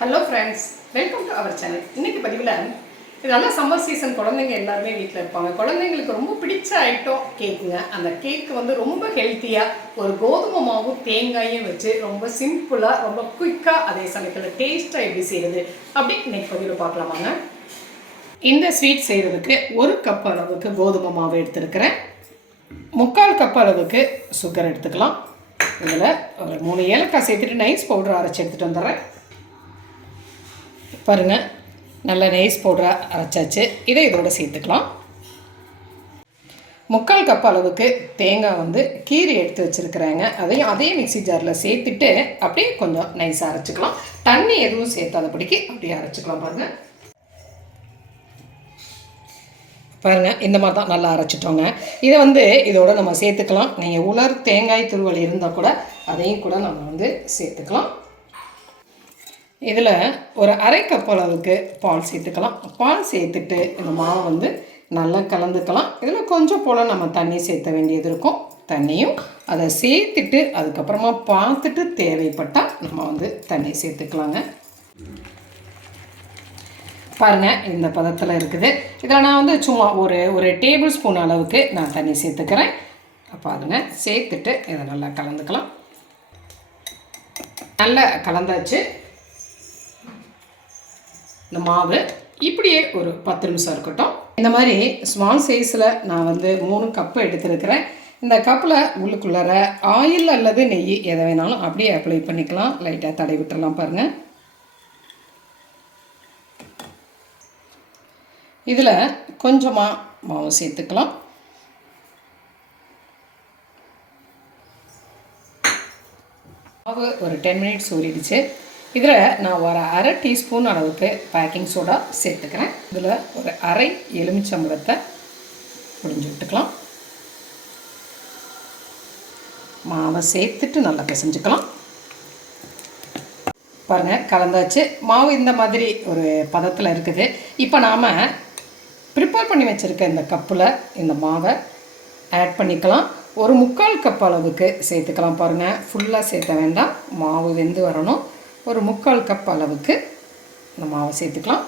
Hello friends, welcome to our channel. இன்றைக்கி பதிவில் இது நல்லா சம்மர் சீசன், குழந்தைங்க எல்லாருமே வீட்டில் இருப்பாங்க. குழந்தைங்களுக்கு ரொம்ப பிடிச்ச ஐட்டம் கேக்குங்க. அந்த கேக்கு வந்து ரொம்ப ஹெல்த்தியாக ஒரு கோதுமை மாவும் தேங்காயும் வச்சு ரொம்ப சிம்பிளாக ரொம்ப குயிக்காக அதே சமயத்தில் டேஸ்ட்டாக எப்படி செய்கிறது அப்படி இன்றைக்கி பதிவில் பார்க்கலாமாங்க. இந்த ஸ்வீட் செய்கிறதுக்கு 1 கப் அளவுக்கு கோதுமை மாவு எடுத்துருக்கிறேன். 3/4 கப் அளவுக்கு சுகர் எடுத்துக்கலாம். இதில் ஒரு 3 ஏலக்காய் சேர்த்துட்டு நைஸ் பவுடர் அரைச்சி எடுத்துகிட்டு வந்துடுறேன். பாருங்கள், நல்ல நைஸ் பவுடராக அரைச்சாச்சு. இதை இதோட சேர்த்துக்கலாம். 3/4 கப் அளவுக்கு தேங்காய் வந்து கீரை எடுத்து வச்சுருக்குறேங்க. அதையும் அதே மிக்சி ஜாரில் சேர்த்துட்டு அப்படியே கொஞ்சம் நைஸாக அரைச்சிக்கலாம். தண்ணி எதுவும் சேர்த்தாதபடிக்கு அப்படியே அரைச்சிக்கலாம். பாருங்கள், இந்த மாதிரி தான் நல்லா அரைச்சிட்டோங்க. இதை வந்து இதோட நம்ம சேர்த்துக்கலாம். நீங்கள் உலர் தேங்காய் துருவல் இருந்தால் கூட அதையும் கூட நம்ம வந்து சேர்த்துக்கலாம். இதில் ஒரு 1/2 கப் அளவுக்கு பால் சேர்த்துக்கலாம். பால் சேர்த்துட்டு இந்த மாவை வந்து நல்லா கலந்துக்கலாம். இதில் கொஞ்சம் போல் நம்ம தண்ணி சேர்த்த வேண்டியது இருக்கும். தண்ணியும் அதை சேர்த்துட்டு அதுக்கப்புறமா பார்த்துட்டு தேவைப்பட்டால் நம்ம வந்து தண்ணி சேர்த்துக்கலாங்க. பாருங்கள், இந்த பதத்தில் இருக்குது. இதில் நான் வந்து சும்மா ஒரு டேபிள் ஸ்பூன் அளவுக்கு நான் தண்ணி சேர்த்துக்கிறேன். அப்போ அதுங்க சேர்த்துட்டு இதை நல்லா கலந்துக்கலாம். நல்லா கலந்தாச்சு. இந்த மாவு இப்படியே ஒரு 10 நிமிஷம் இருக்கட்டும். இந்த மாதிரி ஸ்மால் சைஸில் நான் வந்து 3 கப்பு எடுத்துருக்கிறேன். இந்த கப்பில் உள்ளுக்குள்ளார ஆயில் அல்லது நெய் எதை வேணாலும் அப்படியே அப்ளை பண்ணிக்கலாம். லைட்டாக தடவி விட்டுடலாம். பாருங்கள், இதில் கொஞ்சமாக மாவு சேர்த்துக்கலாம். மாவு ஒரு 10 மினிட்ஸ் ஊறிடுச்சு. இதில் நான் ஒரு 1/2 டீஸ்பூன் அளவுக்கு பேக்கிங் சோடா சேர்த்துக்கிறேன். இதில் ஒரு 1/2 எலுமிச்சம்பழத்தை புழிஞ்சு விட்டுக்கலாம். மாவை சேர்த்துட்டு நல்லா பிசைஞ்சுக்கலாம். பாருங்கள், கலந்தாச்சு. மாவு இந்த மாதிரி ஒரு பதத்தில் இருக்குது. இப்போ நாம் ப்ரிப்பேர் பண்ணி வச்சுருக்க இந்த கப்பில் இந்த மாவை ஆட் பண்ணிக்கலாம். ஒரு 3/4 கப் அளவுக்கு சேர்த்துக்கலாம். பாருங்கள், ஃபுல்லாக சேர்த்த வேண்டாம், மாவு வெந்து வரணும். ஒரு 3/4 கப் அளவுக்கு இந்த மாவை சேர்த்துக்கலாம்.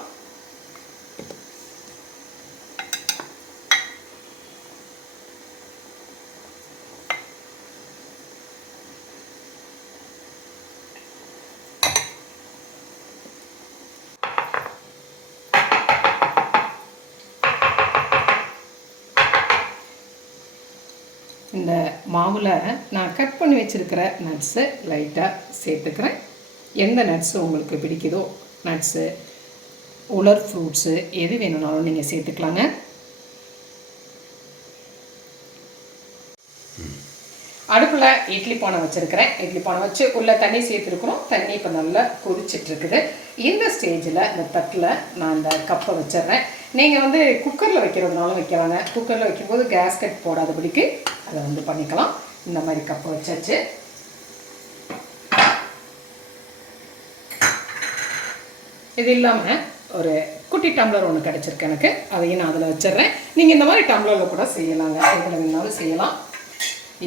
இந்த மாவில் நான் கட் பண்ணி வச்சுருக்கிற நட்ஸை லைட்டாக சேர்த்துக்கிறேன். எந்த நட்ஸு உங்களுக்கு பிடிக்குதோ, நட்ஸு, உலர் ஃப்ரூட்ஸு எது வேணும்னாலும் நீங்கள் சேர்த்துக்கலாங்க. அடுப்பில் இட்லி பானை வச்சுருக்கிறேன். இட்லி பானை வச்சு உள்ளே தண்ணி சேர்த்துருக்குறோம். தண்ணி இப்போ நல்லா கொதிச்சிட்ருக்குது. இந்த ஸ்டேஜில் இந்த தட்டில் நான் இந்த கப்பை வச்சிட்றேன். நீங்கள் வந்து குக்கரில் வைக்கிறதுனாலும் வைக்கலாங்க. குக்கரில் வைக்கும்போது கேஸ்கட் போடாதபடிக்கு அதை வந்து பண்ணிக்கலாம். இந்த மாதிரி கப்பை வச்சாச்சு. இது இல்லாமல் ஒரு குட்டி டம்ளர் ஒன்று கிடச்சிருக்கு எனக்கு. அதையும் நான் அதில் வச்சிட்றேன். நீங்கள் இந்த மாதிரி டம்ளரில் கூட செய்யலாங்க, இதில் வேணாலும் செய்யலாம்.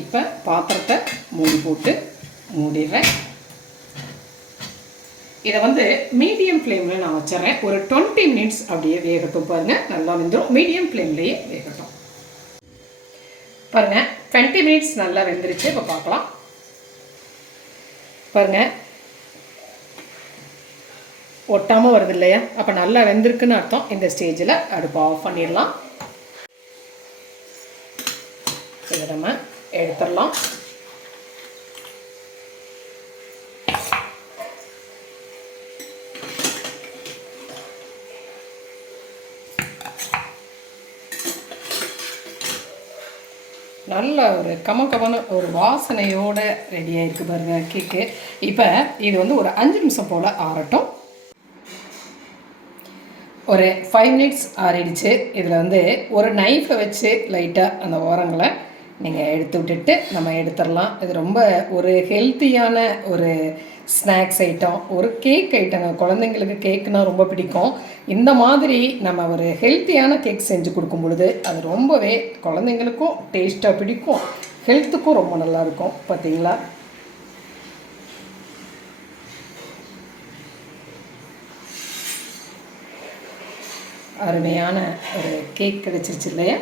இப்போ பாத்திரத்தை மூடி போட்டு மூடிடுறேன். இதை வந்து மீடியம் ஃப்ளேமில் நான் வச்சிட்றேன். ஒரு 20 மினிட்ஸ் அப்படியே வேகட்டும். பாருங்கள், நல்லா வெந்துடும். மீடியம் ஃப்ளேம்லேயே வேகட்டும். பாருங்கள், 20 மினிட்ஸ் நல்லா வெந்துருச்சு. இப்போ பார்க்கலாம். பாருங்கள், ஒட்டாமல் வருது இல்லையா? அப்போ நல்லா வெந்திருக்குன்னு அர்த்தம். இந்த ஸ்டேஜில் அடுப்பை ஆஃப் பண்ணிடலாம். இதை நம்ம எடுத்துடலாம். நல்ல ஒரு கமகமான ஒரு வாசனையோடு ரெடியாக இருக்குது பாருங்கள் கேக்கு. இப்போ இது வந்து ஒரு 5 நிமிஷம் போல் ஆறட்டும். ஒரு 5 மினிட்ஸ் ஆறிடுச்சு. இதில் வந்து ஒரு நைஃபை வச்சு லைட்டாக அந்த ஓரங்களை நீங்கள் எடுத்து விட்டுட்டு நம்ம எடுத்துடலாம். இது ரொம்ப ஒரு ஹெல்த்தியான ஒரு ஸ்நாக்ஸ் ஐட்டம், ஒரு கேக் ஐட்டங்க. குழந்தைங்களுக்கு கேக்குனால் ரொம்ப பிடிக்கும். இந்த மாதிரி நம்ம ஒரு ஹெல்த்தியான கேக் செஞ்சு கொடுக்கும் பொழுது அது ரொம்பவே குழந்தைங்களுக்கும் டேஸ்ட்டாக பிடிக்கும், ஹெல்த்துக்கும் ரொம்ப நல்லாயிருக்கும். பார்த்தீங்களா? அருமையான ஒரு கேக் கிடைச்சிருச்சு இல்லையா?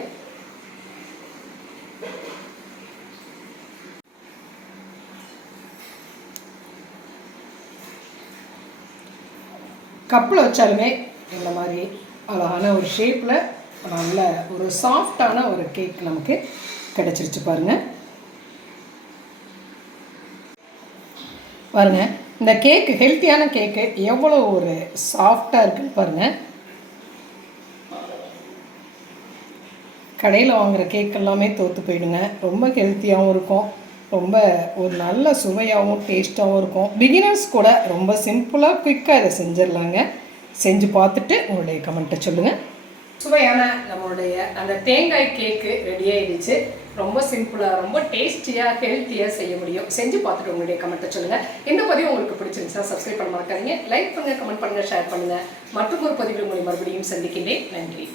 கப்பில் வச்சாலுமே இந்த மாதிரி அழகான ஒரு ஷேப்பில் நல்ல ஒரு சாஃப்டான ஒரு கேக் நமக்கு கிடச்சிருச்சு பாருங்கள். பாருங்கள் இந்த கேக்கு, ஹெல்த்தியான கேக்கு எவ்வளோ ஒரு சாஃப்டாக இருக்குன்னு பாருங்கள். கடையில் வாங்குகிற கேக் எல்லாமே தோற்று போயிடுங்க. ரொம்ப ஹெல்த்தியாகவும் இருக்கும், ரொம்ப ஒரு நல்ல சுவையாகவும் டேஸ்ட்டாகவும் இருக்கும். பிகினர்ஸ் கூட ரொம்ப சிம்பிளாக குயிக்காக இதை செஞ்சிடலாங்க. செஞ்சு பார்த்துட்டு உங்களுடைய கமெண்ட்டை சொல்லுங்கள். சுவையான நம்மளுடைய அந்த தேங்காய் கேக்கு ரெடி ஆகிடுச்சு. ரொம்ப சிம்பிளாக, ரொம்ப டேஸ்டியாக, ஹெல்த்தியாக செய்ய முடியும். செஞ்சு பார்த்துட்டு உங்களுடைய கமெண்ட்டை சொல்லுங்கள். இந்த பதிவு உங்களுக்கு பிடிச்சிருந்துச்சா சப்ஸ்கிரைப் பண்ண மறக்காதீங்க. லைக் பண்ணுங்கள், கமெண்ட் பண்ணுங்கள், ஷேர் பண்ணுங்கள். மற்றும் ஒரு பதிவில் உங்களை மறுபடியும் சந்திக்கின்றேன். நன்றி.